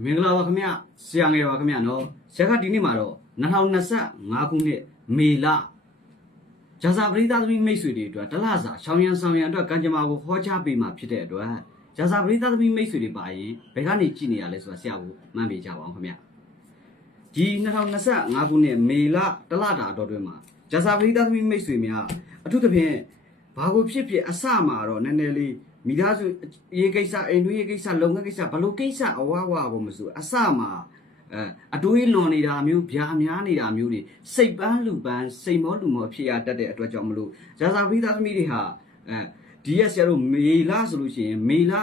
မင်္ဂလာပါခင်ဗျဆရာငယ်ပါခင်ဗျနော်ဆရာကဒီနေ့မှာတော့2025ခုနှစ်မေလဂျာစာပရိသတ်သမီးမိတ်ဆွေတွေအတွက်တလစာရှောင်းရံဆောင်ရံအတွက်ကံကြမ္မာကိုဟောကြားပေးမှာဖြစ်တဲ့အတွက်ဂျာစာပရိသတ်သမီးမိတ်ဆွေတွေပါရင်ဘယ်ကနေကြည့်နေရလဲဆိုတာဆရာကိုမှန်းပေးကြပါအောင်ခင်ဗျဒီ2025ခုနှစ်မေလတလတာတော်တွင်မှာဂျာစာပရိသတ်သမီးမိတ်ဆွေများအထူးသဖြင့်ဘာကိုဖြစ်ဖြစ်အစမှာတော့နည်းနည်းလေး မိသားစုရေးကိစ္စအိမ်တွင်းရေးကိစ္စလုပ်ငန်းကိစ္စဘလို့ကိစ္စအဝဝကိုမဆိုအစမှာအဲအတွေးလွန်နေတာမျိုးဗျာများနေတာမျိုးတွေစိတ်ပန်းလူပန်းစိတ်မောလူမောဖြစ်ရတတ်တဲ့အတွက်ကြောင့်မလို့ဇာစာပိသားသမီးတွေဟာအဲဒီရက်ဆရာတို့မေလာဆိုလို့ရှိရင်မေလာ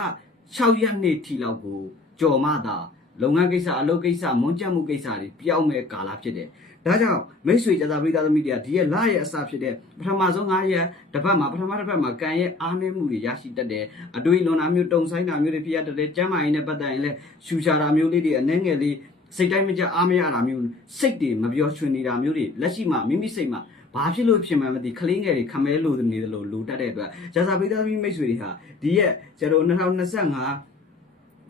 6ရက်နေ့ထိလောက်ကိုကြော်မတာလုပ်ငန်းကိစ္စအလုပ်ကိစ္စမွန်းကျက်မှုကိစ္စတွေပြောင်းမဲ့ကာလဖြစ်တယ် ဒါကြောင့်မိတ်ဆွေဇာတာပိသားသမီးတွေကဒီရက်လရဲ့အစဖြစ်တဲ့ပထမဆုံး9ရက်တစ်ပတ်မှာပထမတစ်ပတ်မှာကံရဲ့အားနည်းမှုတွေရရှိတတ်တယ်အတွေးလွန်တာမျိုးတုံဆိုင်တာမျိုးတွေဖြစ်ရတတ်တယ်ကျမ်းမာရေးနဲ့ပတ်သက်ရင်လည်းရှူရှာတာမျိုးလေးတွေအနှဲငယ်လေးစိတ်တိုင်းမကြအားမရတာမျိုးစိတ်တွေမပြောချွင်နေတာမျိုးတွေလက်ရှိမှာမိမိစိတ်မှာဘာဖြစ်လို့ဖြစ်မှန်းမသိကလေးငယ်တွေခမဲလို့နေတယ်လို့လိုတတ်တဲ့အတွက်ဇာစာပိသားသမီးမိတ်ဆွေတွေဟာဒီရက်ကျတော့2025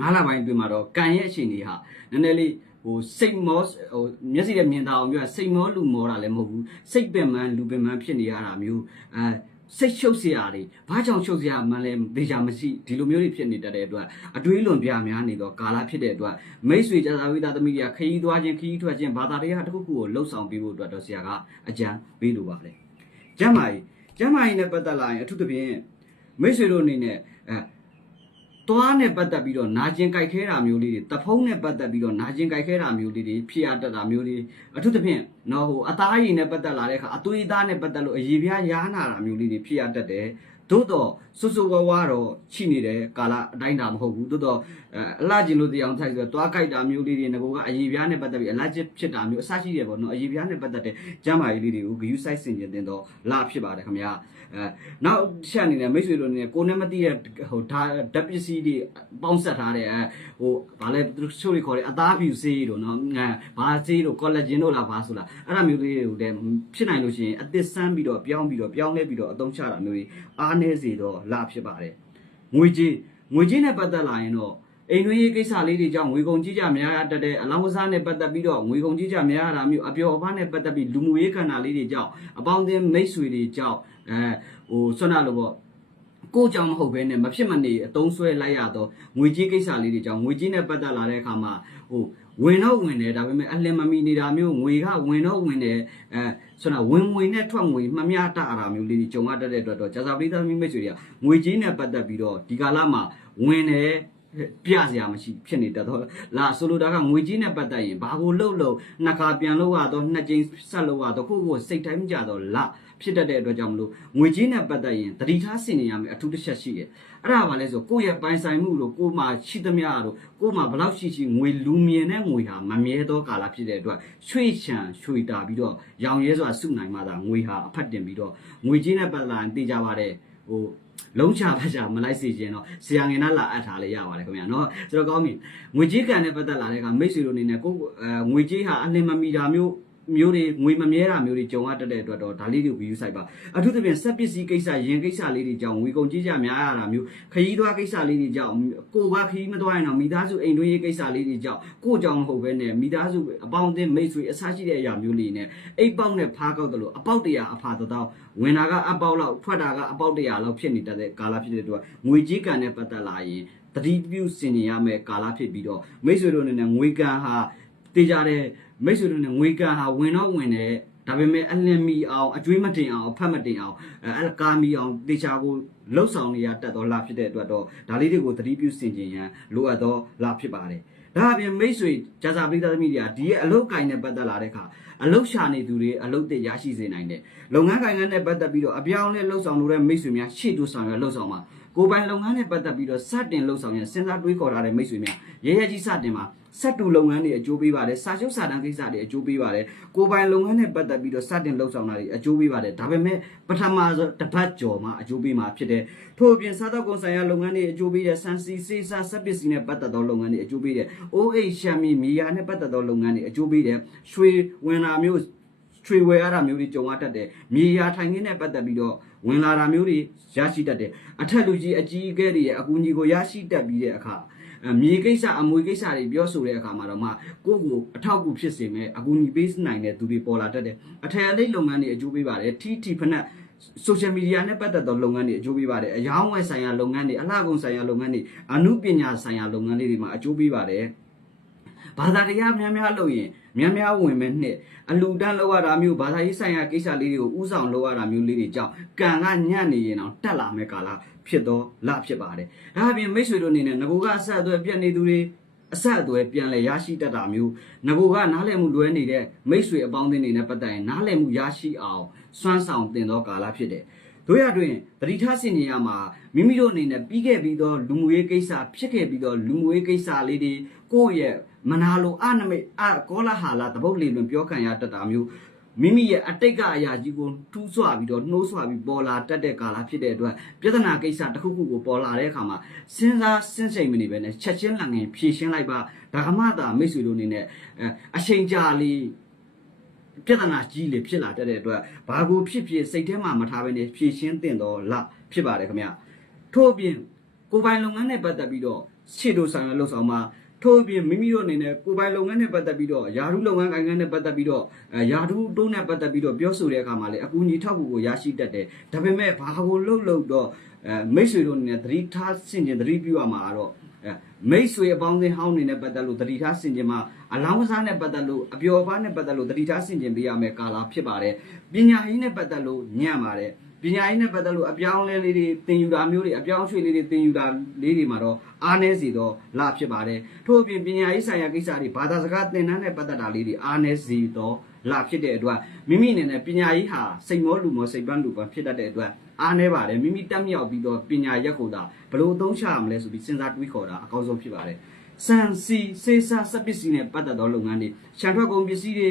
၅လပိုင်းအတွင်းမှာတော့ကံရဲ့အခြေအနေဟာနည်းနည်းလေးဟိုစိတ်မောဟိုမျက်စိနဲ့မြင်တာအောင်ပြောစိတ်မောလူမောတာလည်းမဟုတ်ဘူးစိတ်ပင်ပန်းလူပင်ပန်းဖြစ်နေရတာမျိုးအဲစိတ်ရှုပ်စရာတွေဘာကြောင့်ရှုပ်စရာမှန်းလဲဒေချာမရှိဒီလိုမျိုးတွေဖြစ်နေတတ်တဲ့အတွက်အတွေးလွန်ပြများနေတော့ကာလဖြစ်တဲ့အတွက်မိတ်ဆွေကြသာဝိသသမီးတွေကခရီးသွားခြင်းခရီးထွက်ခြင်းဘာသာတရားတစ်ခုခုကိုလှုပ်ဆောင်ပေးဖို့အတွက်တော့ဆရာကအကြံပေးလိုပါတယ်။ကျမ်းမာရေးကျမ်းမာရေးနဲ့ပတ်သက်လာရင်အထူးသဖြင့်မိတ်ဆွေတို့အနေနဲ့အဲ သွားနဲ့ပတ်သက်ပြီးတော့နာကျင်ကြိုက်ခဲတာမျိုးလေးတွေတဖုံးနဲ့ပတ်သက်ပြီးတော့နာကျင်ကြိုက်ခဲတာမျိုးလေးတွေဖြစ်ရတတ်တာမျိုးတွေအထူးသဖြင့်နော်ဟိုအသားရည်နဲ့ပတ်သက်လာတဲ့အခါအသွေးသားနဲ့ပတ်သက်လို့အရေပြားရားနာတာမျိုးလေးတွေဖြစ်ရတတ်တယ် သို့တော့ဆူဆူဝါဝါတော့ရှိနေတဲ့ကာလအတိုင်းတာမဟုတ်ဘူးသို့တော့အဲအလှကျင်လို့တရားထိုက်ဆိုတော့တွားကြိုက်တာမျိုးလေးတွေငကိုကအရေပြားနဲ့ပတ်သက်ပြီးအလှကျဖြစ်တာမျိုးအစရှိတယ်ပေါ့နော်အရေပြားနဲ့ပတ်သက်တဲ့ကျမ်းမာရေးလေးတွေကိုဂယုစိုက်ဆင်ကျင်တင်တော့လဖြစ်ပါတယ်ခင်ဗျာအဲနောက်ချက်အနေနဲ့မိတ်ဆွေတို့အနေနဲ့ကိုယ်နဲ့မသိတဲ့ဟိုဓာဓာတ်ပစ္စည်းတွေပေါင်းဆက်ထားတဲ့အဲဟိုဗာလဲသူတို့ချို့တွေခေါ်တဲ့အသားဖြူဆေးတို့နော်အဲဘာဆေးတို့ကောလာဂျင်တို့လားဘာဆိုလားအဲ့ဒါမျိုးလေးတွေကိုလည်းဖြစ်နိုင်လို့ရှိရင်အသစ်ဆန်းပြီးတော့ပြောင်းပြီးတော့ပြောင်းလဲပြီးတော့အသုံးချတာမျိုးကြီးအားနည်းစေတော့လဖြစ်ပါတယ်ငွေကြေးငွေကြေးနဲ့ပတ်သက်လာရင်တော့အိမ်တွင်းရေးကိစ္စလေးတွေကြောင့်ငွေကုန်ကြီးကြများရတတ်တဲ့အလောင်းကစားနဲ့ပတ်သက်ပြီးတော့ငွေကုန်ကြီးကြများရတာမျိုးအပျော်အပါးနဲ့ပတ်သက်ပြီးလူမှုရေးခန္ဓာလေးတွေကြောင့်အပေါင်းအသင်းမိတ်ဆွေတွေကြောင့်အဲဟိုဆွမ်းနာလို့ပေါ့ကိုကြောင့်မဟုတ်ဘဲနဲ့မဖြစ်မနေအတုံးဆွဲလိုက်ရတော့ငွေကြေးကိစ္စလေးတွေကြောင့်ငွေကြေးနဲ့ပတ်သက်လာတဲ့အခါမှာဟိုဝင်တော့ဝင်တယ်ဒါပေမဲ့အလင်မမီနေတာမျိုးငွေကဝင်တော့ဝင်တယ်အဲဆိုတော့ဝင်ငွေနဲ့ထွက်ငွေမှမျှတတာမျိုးလေးတွေကြုံရတတ်တဲ့အတွက်တော့ဂျာစာပရိသတ်မိတ်ဆွေတွေကငွေကြေးနဲ့ပတ်သက်ပြီးတော့ဒီကာလမှာဝင်တယ်ပြစရာမရှိဖြစ်နေတတ်တော့လာဆိုလိုတာကငွေကြီးနဲ့ပတ်သက်ရင်ဘာကိုလှုပ်လို့နှစ်ခါပြန်လို့ရတော့နှစ်ကြိမ်ဆက်လို့ရတော့ကိုယ့်ကိုယ်စိတ်တိုင်းမကြတော့လာ ဖြစ်တတ်တဲ့အတွက်ကြောင့်မလို့ငွေကြီးနဲ့ပတ်သက်ရင်တတိထားဆင်နေရမယ်အထူးတစ်ချက်ရှိတယ်အဲ့ဒါဘာလဲဆိုကိုယ့်ရဲ့ပိုင်ဆိုင်မှုတို့ကိုယ်မှာရှိသမျှတို့ကိုယ်မှာဘလောက်ရှိရှိငွေလူမြင်တဲ့ငွေဟာမမြဲသောကာလဖြစ်တဲ့အတွက်ရွှေ့ချံရွှေတာပြီးတော့ရောင်ရဲစွာစုနိုင်မှသာငွေဟာအဖက်တင်ပြီးတော့ငွေကြီးနဲ့ပတ်သက်ရင်သိကြပါတဲ့ဟိုလုံးချပါချာမလိုက်စေခြင်းတော့ဆရာငယ်နာလာအပ်ထားလေရပါတယ်ခင်ဗျာနော်ဆိုတော့ကောင်းပြီငွေကြေးကန်နဲ့ပတ်သက်လာတဲ့ကမိတ်ဆွေတို့အနေနဲ့ကိုအဲငွေကြေးဟာအလင်းမမီတာမျိုး မျိုးတွေငွေမမြဲတာမျိုးတွေကြုံရတတ်တဲ့အတွက်တော့ဒါလေးတွေကို view site ပါအထူးသဖြင့်စက်ပစ္စည်းကိစ္စရင်ကိစ္စလေးတွေကြောင့်ငွေကုန်ကြီးကြများရတာမျိုးခရီးသွားကိစ္စလေးတွေကြောင့်ကိုကခရီးမသွားရင်တော့မိသားစုအိမ်တွင်းရေးကိစ္စလေးတွေကြောင့်ကိုကြောင့်မဟုတ်ဘဲနဲ့မိသားစုအပေါင်းအသင်းမိတ်ဆွေအဆရှိတဲ့အရာမျိုးလေးနဲ့အိတ်ပေါက်နဲ့ဖားကောက်တယ်လို့အပေါက်တရာအဖာတောင်းဝင်တာကအပေါက်လောက်ထွက်တာကအပေါက်တရာလောက်ဖြစ်နေတတ်တဲ့ကာလဖြစ်တဲ့အတွက်ငွေကြီးကန်နဲ့ပတ်သက်လာရင်တတိပြုစင်နေရမယ်ကာလဖြစ်ပြီးတော့မိတ်ဆွေတို့အနေနဲ့ငွေကန်ဟာ တေးကြတဲ့မိတ်ဆွေတို့နဲ့ငွေကန်ဟာဝင်တော့ဝင်တယ်ဒါပေမဲ့အလင်းမီအောင်အကျွေးမတင်အောင်အဖက်မတင်အောင်အဲကာမီအောင်တေချာကိုလှုပ်ဆောင်နေရတတ်တော့လာဖြစ်တဲ့အတွက်တော့ဒါလေးတွေကိုသတိပြုစင်ကြင်ရန်လိုအပ်တော့လာဖြစ်ပါတယ်ဒါအပြင်မိတ်ဆွေဂျာစာပိသားသမီးတွေကဒီရဲ့အလုတ်ကင်နဲ့ပတ်သက်လာတဲ့အခါအလုတ်ရှာနေသူတွေအလုတ်တက်ရရှိစေနိုင်တယ်လုပ်ငန်းကိုင်ငန်းနဲ့ပတ်သက်ပြီးတော့အပြောင်းလဲလှုပ်ဆောင်လို့တဲ့မိတ်ဆွေများရှေ့တူဆောင်ရလှုပ်ဆောင်မှာ ကိုယ်ပိုင်လုပ်ငန်းနဲ့ပတ်သက်ပြီးတော့စတင်လှုပ်ဆောင်ရစဉ်းစားတွေးခေါ်ထားတဲ့မိတ်ဆွေများရဲရဲကြီးစတင်မှာစက်တူလုပ်ငန်းတွေအကျိုးပေးပါတယ်စာချုပ်စာတမ်းကိစ္စတွေအကျိုးပေးပါတယ်ကိုယ်ပိုင်လုပ်ငန်းနဲ့ပတ်သက်ပြီးတော့စတင်လှုပ်ဆောင်တာတွေအကျိုးပေးပါတယ်ဒါပေမဲ့ပထမဆိုတပတ်ကျော်မှအကျိုးပေးမှာဖြစ်တယ်ထို့အပြင်စားသောက်ကုန်ဆိုင်ရာလုပ်ငန်းတွေအကျိုးပေးတယ်စံစီစေးစားစက်ပစ္စည်းနဲ့ပတ်သက်သောလုပ်ငန်းတွေအကျိုးပေးတယ် OH ရှမ်းမီမီယာနဲ့ပတ်သက်သောလုပ်ငန်းတွေအကျိုးပေးတယ်ရွှေဝင်လာမျိုး ချွေဝယ်ရတာမျိုးတွေကြုံရတတ်တယ်မြေယာထိုင်ခင်းနဲ့ပတ်သက်ပြီးတော့ဝင်လာတာမျိုးတွေရရှိတတ်တယ်အထက်လူကြီးအကြီးအကဲတွေရဲ့အကူအညီကိုရရှိတတ်ပြီးတဲ့အခါအဲမြေကိစ္စအမွေကိစ္စတွေပြောဆိုတဲ့အခါမှာတော့မှကိုယ့်ကိုအထောက်အကူဖြစ်စေမယ်အကူအညီပေးနိုင်တဲ့သူတွေပေါ်လာတတ်တယ်အထည်အလိပ်လုပ်ငန်းတွေအကျိုးပေးပါတယ်ထီထီဖက်နဲ့ social media နဲ့ပတ်သက်သောလုပ်ငန်းတွေအကျိုးပေးပါတယ်အယောင်းဝယ်ဆိုင်ရာလုပ်ငန်းတွေအလှကုန်ဆိုင်ရာလုပ်ငန်းတွေအမှုပညာဆိုင်ရာလုပ်ငန်းလေးတွေမှာအကျိုးပေးပါတယ် ဘာသာတရားများများလုပ်ရင်များများဝင်မဲ့နှစ်အလူတန်းလောက်ရတာမျိုးဘာသာရေးဆိုင်ရာကိစ္စလေးတွေကိုဥဆောင်လောက်ရတာမျိုးလေးတွေကြောင့်ကံကညံ့နေရင်တော့တက်လာမဲ့ကာလဖြစ်တော့လဖြစ်ပါတယ်ဒါအပြင်မိတ်ဆွေတို့အနေနဲ့ငကိုကအဆက်အသွယ်ပြတ်နေသူတွေအဆက်အသွယ်ပြန်လဲရရှိတတ်တာမျိုးငကိုကနားလည်မှုလွဲနေတဲ့မိတ်ဆွေအပေါင်းအသင်းတွေနဲ့ပတ်သက်ရင်နားလည်မှုရရှိအောင်စွမ်းဆောင်တင်သောကာလဖြစ်တယ်တို့ရတွင်တတိထဆင်နေရမှာမိမိတို့အနေနဲ့ပြီးခဲ့ပြီးသောလူမှုရေးကိစ္စဖြစ်ခဲ့ပြီးသောလူမှုရေးကိစ္စလေးတွေကိုယ့်ရဲ့ မနာလိုအနမိတ်အကောလာဟာလာတပုတ်လေးလွန်ပြောခံရတတ်တာမျိုးမိမိရဲ့အတိတ်ကအရာကြီးကိုထူးဆွပြီးတော့နှိုးဆွပြီးပေါ်လာတတ်တဲ့ကာလဖြစ်တဲ့အတွက်ပြဿနာကိစ္စတစ်ခုခုကိုပေါ်လာတဲ့အခါမှာစဉ်းစားစဉ်းစိမ်မနေပဲနဲ့ချက်ချင်းလငင်ဖြေရှင်းလိုက်ပါဒါကမှသာမိတ်ဆွေတို့အနေနဲ့အဲအချိန်ကြာလေးပြဿနာကြီးလေဖြစ်လာတတ်တဲ့အတွက်ဘာကိုဖြစ်ဖြစ်စိတ်ထဲမှာမထားဘဲနဲ့ဖြည့်ရှင်းတင်တော့လဖြစ်ပါတယ်ခင်ဗျထို့အပြင်ကိုယ်ပိုင်လုပ်ငန်းနဲ့ပတ်သက်ပြီးတော့ရှေ့တို့ဆောင်ရလှုပ်ဆောင်မှာ ထို့အပြင်မိမိတို့အနေနဲ့ကိုယ်ပိုင်လုပ်ငန်းနဲ့ပတ်သက်ပြီးတော့ယာရုလုပ်ငန်းကိုင်ငန်းနဲ့ပတ်သက်ပြီးတော့အဲယာရုတိုးနဲ့ပတ်သက်ပြီးတော့ပြောဆိုတဲ့အခါမှာလည်းအကူအညီထောက်ကူကိုရရှိတတ်တယ်ဒါပေမဲ့ဘာကိုလှုပ်လှုပ်တော့အဲမိတ်ဆွေတို့အနေနဲ့သတိထားဆင်ခြင်သတိပြုရမှာကတော့အဲမိတ်ဆွေအပေါင်းအသင်းဟောင်းနေနဲ့ပတ်သက်လို့သတိထားဆင်ခြင်မှာအလောင်းကစားနဲ့ပတ်သက်လို့အပျော်ပါးနဲ့ပတ်သက်လို့သတိထားဆင်ခြင်ပေးရမယ်ကာလာဖြစ်ပါတယ်ပညာရေးနဲ့ပတ်သက်လို့ညံ့ပါတယ် ပညာရေးနဲ့ပတ်သက်လို့အပြောင်းအလဲလေးတွေသင်ယူတာမျိုးတွေအပြောင်းအရွှေ့လေးတွေသင်ယူတာလေးတွေမှာတော့အားနည်းစီတော့လဖြစ်ပါတယ်ထို့အပြင်ပညာရေးဆိုင်ရာကိစ္စတွေဘာသာစကားသင်တန်းနဲ့ပတ်သက်တာလေးတွေအားနည်းစီတော့လဖြစ်တဲ့အတွက်မိမိအနေနဲ့ပညာရေးဟာစိတ်မောလူမောစိတ်ပန်းလူပန်းဖြစ်တတ်တဲ့အတွက်အားနည်းပါတယ်မိမိတက်မြောက်ပြီးတော့ပညာရက်ကိုသာဘယ်လိုအသုံးချရမလဲဆိုပြီးစဉ်းစားတွေးခေါ်တာအကောင်းဆုံးဖြစ်ပါတယ်စံစီစေစာစက်ပစ္စည်းနဲ့ပတ်သက်သောလုပ်ငန်းတွေခြံထွက်ကုန်ပစ္စည်းတွေ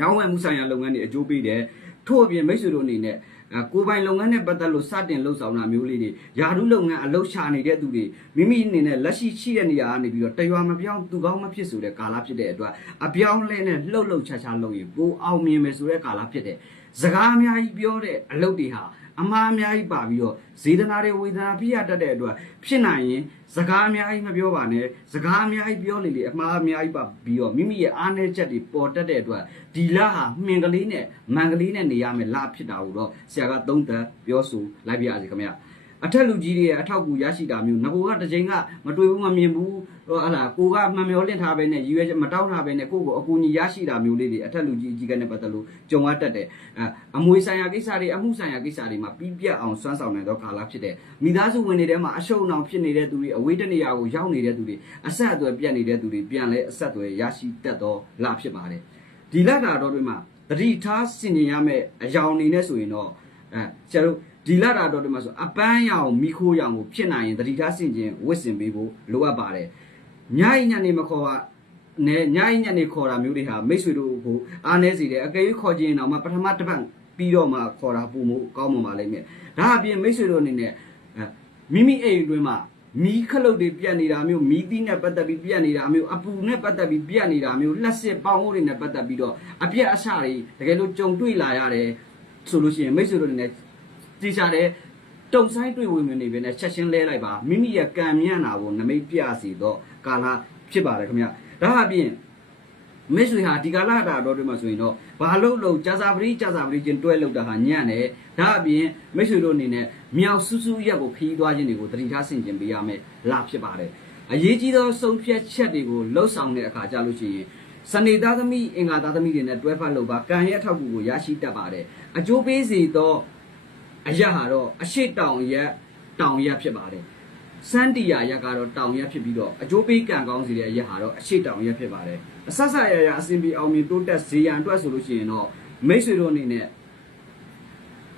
ရောင်းဝယ်မှုဆိုင်ရာလုပ်ငန်းတွေအကျိုးပေးတယ်ထို့အပြင်မိတ်ဆွေတို့အနေနဲ့အဲ ကိုယ်ပိုင်လုပ်ငန်းနဲ့ပတ်သက်လို့စတင်လှုပ်ဆောင်တာမျိုးလေးတွေယာရုလုပ်ငန်းအလုပ်ချနေတဲ့သူတွေမိမိအနေနဲ့လက်ရှိရှိတဲ့နေရာကနေပြီးတော့တရွာမပြောင်းသူကောင်းမဖြစ်ဆိုတဲ့ကာလဖြစ်တဲ့အတွက်အပြောင်းလဲနဲ့လှုပ်လှုပ်ချာချာလုပ်ရင်ပိုအောင်မြင်မယ်ဆိုတဲ့ကာလဖြစ်တဲ့စကားအများကြီးပြောတဲ့အလုပ်တွေဟာအမှားအများကြီးပါပြီးတော့ဇေဒနာတွေဝေဒနာပြရတတ်တဲ့အတွက်ဖြစ်နိုင်ရင်စကားအများကြီးမပြောပါနဲ့စကားအများကြီးပြောလေလေအမှားအများကြီးပါပြီးတော့မိမိရဲ့အားနည်းချက်တွေပေါ်တတ်တဲ့အတွက်ဒီလဟာမှင်ကလေးနဲ့မန်ကလေးနဲ့နေရမယ်လဖြစ်တာကိုတော့ဆရာကသုံးသပ်ပြောဆိုလိုက်ပြရစီခင်ဗျာ အထက်လူကြီးတွေရဲ့အထောက်အကူရရှိတာမျိုးငကိုကတစ်ချိန်ကမတွေ့ဘူးမမြင်ဘူးဟိုဟလာကိုကမှန်မျောလင့်ထားပဲနဲ့ရည်ရွယ်ချက်မတောင်းထားပဲနဲ့ကိုကိုအကူကြီးရရှိတာမျိုးလေးတွေအထက်လူကြီးအကြီးကနဲ့ပတ်သက်လို့ကြုံရတတ်တယ်အအမွေဆိုင်ရာကိစ္စတွေအမှုဆိုင်ရာကိစ္စတွေမှာပြီးပြတ်အောင်စွမ်းဆောင်နိုင်သောကာလဖြစ်တဲ့မိသားစုဝင်တွေထဲမှာအရှုံးအောင်ဖြစ်နေတဲ့သူတွေအဝေးတနေရာကိုရောက်နေတဲ့သူတွေအဆက်အသွယ်ပြတ်နေတဲ့သူတွေပြန်လဲအဆက်အသွယ်ရရှိတတ်သောလဖြစ်ပါတယ်ဒီလတာတော်တွေမှာတတိထားစင်ကျင်ရမယ့်အယောင်အနေနဲ့ဆိုရင်တော့အဲဆရာတို့ ဒီလတာတော်တွေမှာဆိုအပန်းရောင်မိခိုးရောင်ကိုဖြစ်နိုင်ရင်တတိထားစင်ကျင်ဝစ်စင်ပေးဖို့လိုအပ်ပါတယ်ညအိညနေမခေါ်ပါနဲ့ညအိညနေခေါ်တာမျိုးတွေဟာမိတ်ဆွေတို့ကိုအားနည်းစေတယ်အကယ်၍ခေါ်ခြင်းတော့မှပထမတစ်ပတ်ပြီးတော့မှခေါ်တာပုံမှုကောင်းမှပါလိမ့်မယ်ဒါအပြင်မိတ်ဆွေတို့အနေနဲ့အဲမိမိအိမ်အတွင်းမှာမီးခလုတ်တွေပြတ်နေတာမျိုးမီးသီးနဲ့ပတ်သက်ပြီးပြတ်နေတာမျိုးအပူနဲ့ပတ်သက်ပြီးပြတ်နေတာမျိုးလက်စစ်ပေါင်းဖို့တွေနဲ့ပတ်သက်ပြီးတော့အပြက်အဆတွေတကယ်လို့ကြုံတွေ့လာရတယ်ဆိုလို့ရှိရင်မိတ်ဆွေတို့အနေနဲ့ တိကျတဲ့တုံဆိုင်တွေ့ဝင်နေပဲနဲ့ချက်ချင်းလဲလိုက်ပါမိမိရဲ့ကံမြန့်တာကိုနမိတ်ပြစီတော့ကာလဖြစ်ပါတယ်ခင်ဗျဒါအပြင်မိတ်ဆွေဟာဒီကာလတာတော့တွေမှာဆိုရင်တော့ဘာလို့လို့ကြာစာပရိကြာစာပရိချင်းတွဲလောက်တာဟာညံ့တယ်ဒါအပြင်မိတ်ဆွေတို့အနေနဲ့မြောက်ဆူးဆူးရက်ကိုခီးသွားခြင်းတွေကိုတတိထားဆင်ကျင်ပေးရမယ်လာဖြစ်ပါတယ်အရေးကြီးသောဆုံးဖြတ်ချက်တွေကိုလှုပ်ဆောင်တဲ့အခါကြလို့ရှိရင်စနေသားသမီးအင်္ဂါသားသမီးတွေနဲ့တွဲဖက်လို့ပါကံရဲ့အထောက်အကူကိုရရှိတတ်ပါတယ်အကျိုးပေးစေသော အရက်ဟာတော့အရှိတောင်ရက်တောင်ရက်ဖြစ်ပါတယ်စန်းတီယာရက်ကတော့တောင်ရက်ဖြစ်ပြီးတော့အကျိုးပေးကံကောင်းစေတဲ့အရက်ဟာတော့အရှိတောင်ရက်ဖြစ်ပါတယ်အဆက်ဆက်ရရအစဉ်ပြေအောင်မြင်တိုးတက်ဇေယံအတွက်ဆိုလို့ရှိရင်တော့မိတ်ဆွေတို့အနေနဲ့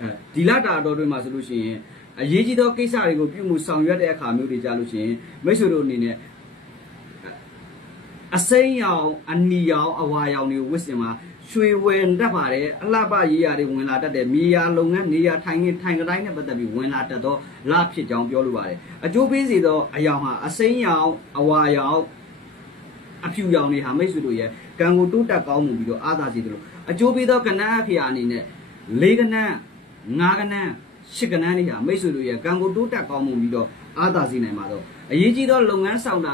အဲဒီလာတာတော်တွေမှာဆိုလို့ရှိရင်အရေးကြီးသောကိစ္စတွေကိုပြုမှုဆောင်ရွက်တဲ့အခါမျိုးတွေကြာလို့ရှိရင်မိတ်ဆွေတို့အနေနဲ့အစိမ်းရောင်အနီရောင်အဝါရောင်တွေကိုဝစ်စင်မှာ ရွှေဝင်တတ်ပါတယ်အလှပရေးရတွေဝင်လာတတ်တယ်မြေယာလုပ်ငန်းနေယာထိုင်ငင်ထိုင်ကတိုင်းနဲ့ပတ်သက်ပြီးဝင်လာတတ်သောလဖြစ်ကြောင်းပြောလိုပါတယ်အကျိုးပေးစေသောအယောင်ဟာအစိမ်းရောင်အဝါရောင်အဖြူရောင်တွေဟာမိတ်ဆွေတို့ရဲ့ကံကိုတိုးတက်ကောင်းမှုပြီးတော့အားသာစေတယ်လို့အကျိုးပေးသောကဏ္ဍအဖေအနေနဲ့လေးကဏ္ဍငါးကဏ္ဍရှစ်ကဏ္ဍတွေဟာမိတ်ဆွေတို့ရဲ့ကံကိုတိုးတက်ကောင်းမှုပြီးတော့အားသာစေနိုင်ပါတော့အရေးကြီးသောလုပ်ငန်းဆောင်တာ